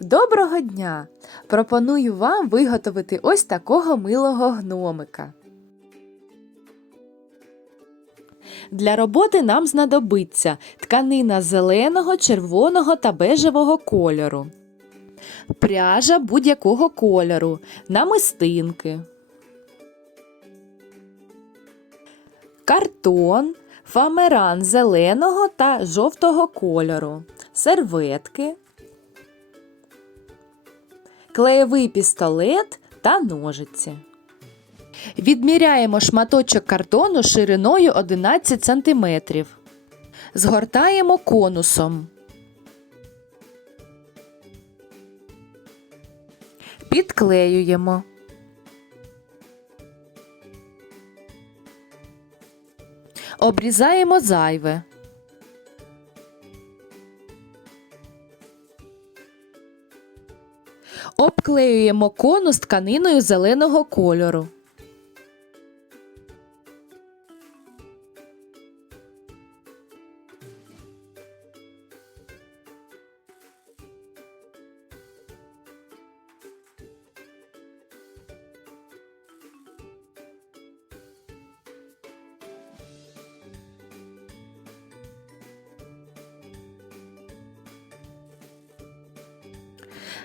Доброго дня! Пропоную вам виготовити ось такого милого гномика. Для роботи нам знадобиться тканина зеленого, червоного та бежевого кольору, пряжа будь-якого кольору, намистинки, картон, фоамиран зеленого та жовтого кольору, серветки, клеєвий пістолет та ножиці. Відміряємо шматочок картону шириною 11 см. Згортаємо конусом. Підклеюємо. Обрізаємо зайве. Обклеюємо конус тканиною зеленого кольору.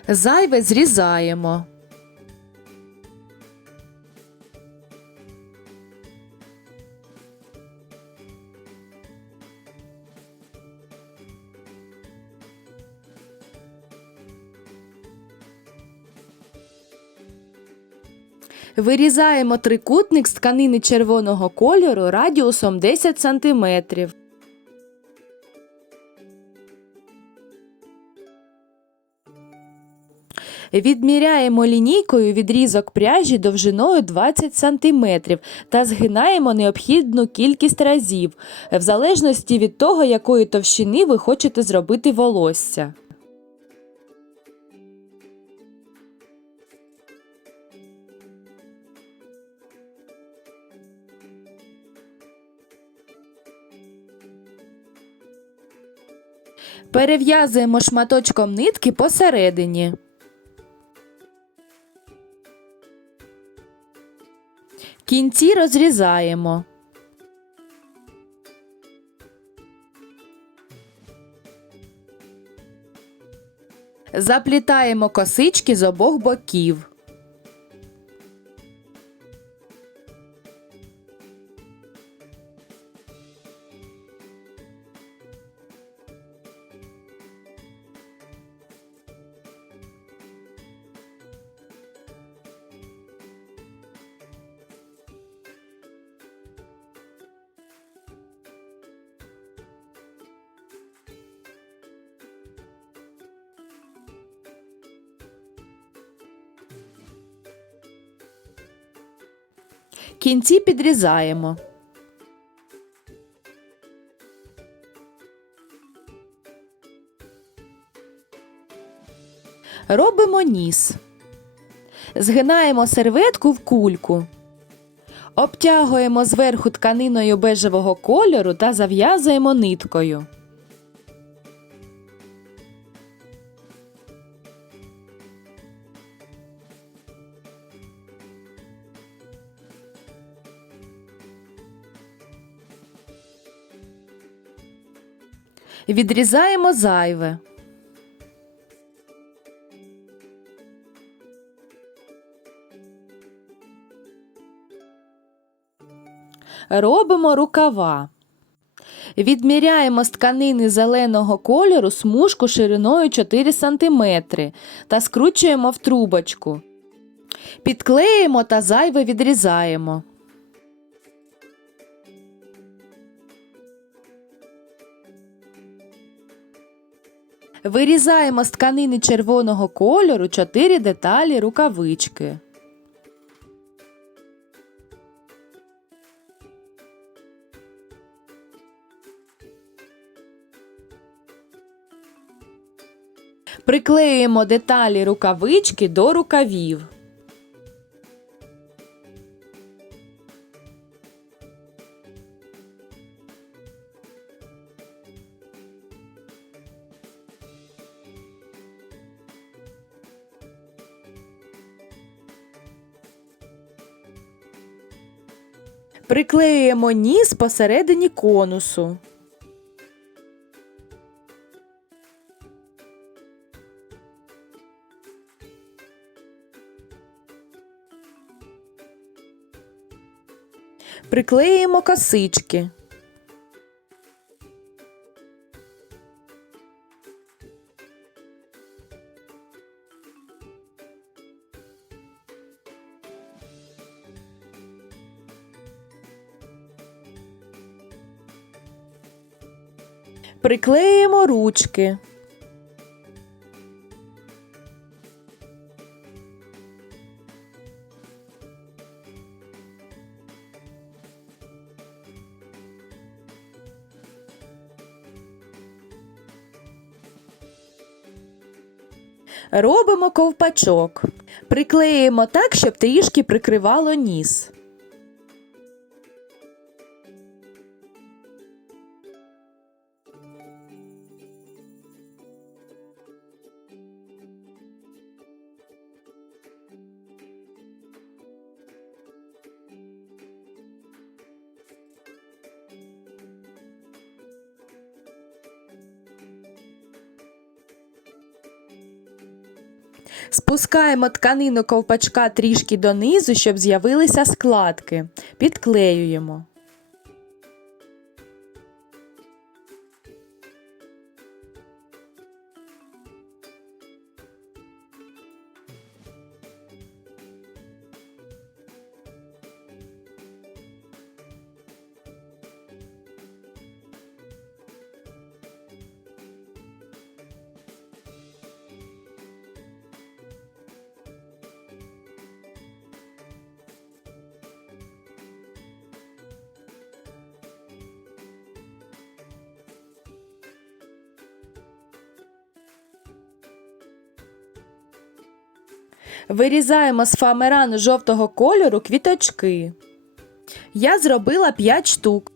Зайве зрізаємо. Вирізаємо трикутник з тканини червоного кольору радіусом 10 см. Відміряємо лінійкою відрізок пряжі довжиною 20 см та згинаємо необхідну кількість разів, в залежності від того, якої товщини ви хочете зробити волосся. Перев'язуємо шматочком нитки посередині. Кінці розрізаємо. Заплітаємо косички з обох боків. Кінці підрізаємо. Робимо ніс. Згинаємо серветку в кульку. Обтягуємо зверху тканиною бежевого кольору та зав'язуємо ниткою. Відрізаємо зайве. Робимо рукава. Відміряємо з тканини зеленого кольору смужку шириною 4 см та скручуємо в трубочку. Підклеїмо та зайве відрізаємо. Вирізаємо з тканини червоного кольору 4 деталі рукавички. Приклеюємо деталі рукавички до рукавів. Приклеюємо ніс посередині конусу. Приклеїмо косички. Приклеїмо ручки. Робимо ковпачок. Приклеїмо так, щоб трішки прикривало ніс. Спускаємо тканину ковпачка трішки донизу, щоб з'явилися складки. Підклеюємо. Вирізаємо з фоамирану жовтого кольору квіточки. Я зробила 5 штук.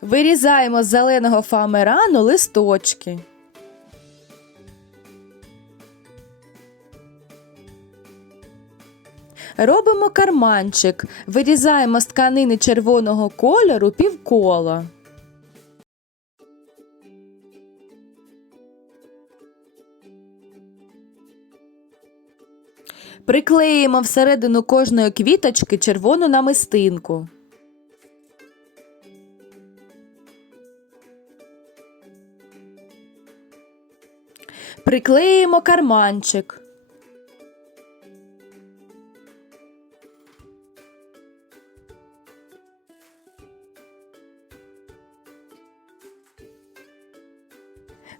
Вирізаємо з зеленого фоамирану листочки. Робимо карманчик. Вирізаємо з тканини червоного кольору півкола. Приклеїмо всередину кожної квіточки червону намистинку. Приклеїмо карманчик.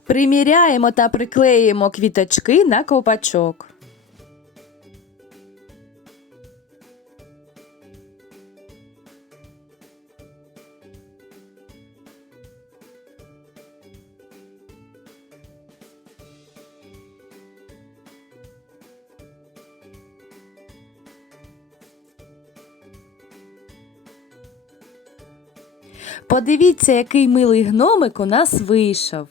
Приміряємо та приклеїмо квіточки на ковпачок. Подивіться, який милий гномик у нас вийшов.